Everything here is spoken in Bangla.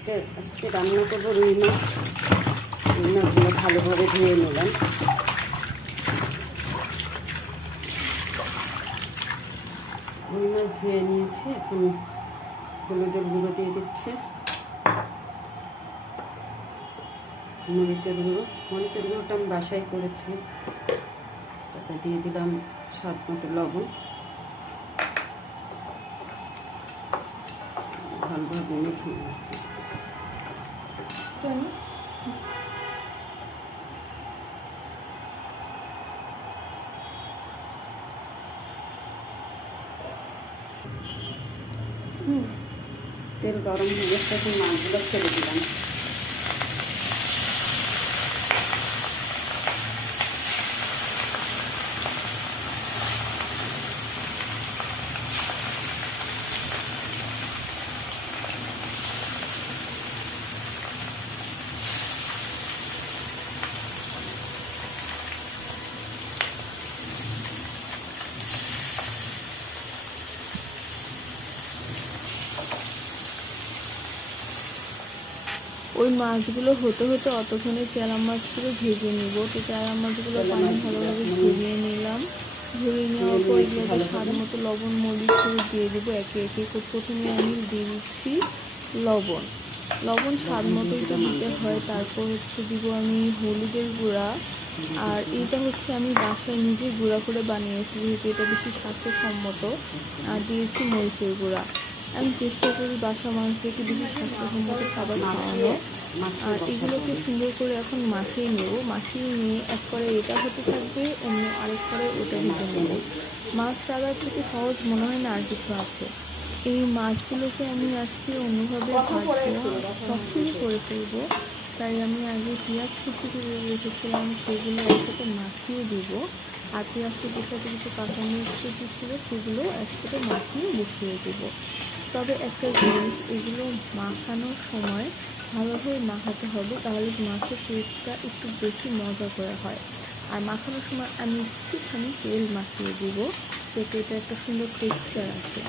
আজকে রান্না করবো রুই মাছ। রুই মাছগুলো ভালোভাবে ধুয়ে নিলাম। রুই মাছ ধুয়ে নিয়েছি, এখন হলুদের গুঁড়ো দিয়ে দিচ্ছে, মরিচের গুঁড়োটা আমি বাসায় করেছি। তারপরে দিয়ে দিলাম স্বাদ মতো লবণ। ভালোভাবে মেখে নিচ্ছি। তেল গরম হয়ে গেছে, এখন মাছগুলো ছেড়ে দিলাম। ওই মাছগুলো হতে হতে অতক্ষণে চেলা মাছগুলো ভেজে নিব। তো চেলা মাছগুলো পানি ভালোভাবে ঝরিয়ে নিলাম। ঝরিয়ে নেওয়ার পর এগুলোতে স্বাদ মতো লবণ মরিচ করে দিয়ে দেবো একে একে। প্রথমে আমি দিয়ে দিচ্ছি লবণ। স্বাদ মতোই তো দিতে হয়। তারপর দিব আমি হলুদের গুঁড়া। আর এটা আমি বাসায় নিজে গুঁড়া করে বানিয়েছি, যেহেতু এটা বেশি স্বাস্থ্যসম্মত। আর দিয়েছি মরিচের গুঁড়া। আমি চেষ্টা করি বাসা মানুষদেরকে বেশি স্বাস্থ্যসম্মত খাবার খাওয়ানো। আর এগুলোকে সুন্দর করে এখন মাখিয়ে নেব। মাখিয়ে নিয়ে এক পরে এটা হতে থাকবে, অন্য আরেক পরে ওটা দিতে নেব। মাছ রান্নার থেকে সহজ মনে হয় না আর কিছু আছে। এই মাছগুলোকে আমি আজকে অন্যভাবে ভাজবো, চচ্চড়ি করে ফেলবো। তাই আমি আগে পেঁয়াজ কুচি করে রেখেছিলাম, সেগুলো একসাথে মাখিয়ে দেবো। আর পেঁয়াজ কুচির সাথে কিছু কাঁচামরিচ কুচি ছিল, সেগুলো একসাথে মাখিয়ে বসিয়ে দেবো। তবে একটা জিনিস, এগুলো মাখানোর সময় ভালোভাবে মাখাতে হবে, তাহলে মাছের টেস্টটা একটু বেশি মজা করে হয়। আর মাখানোর সময় আমি একটুখানি তেল মাখিয়ে দিব, যাতে এটা একটা সুন্দর টেক্সচার আসে।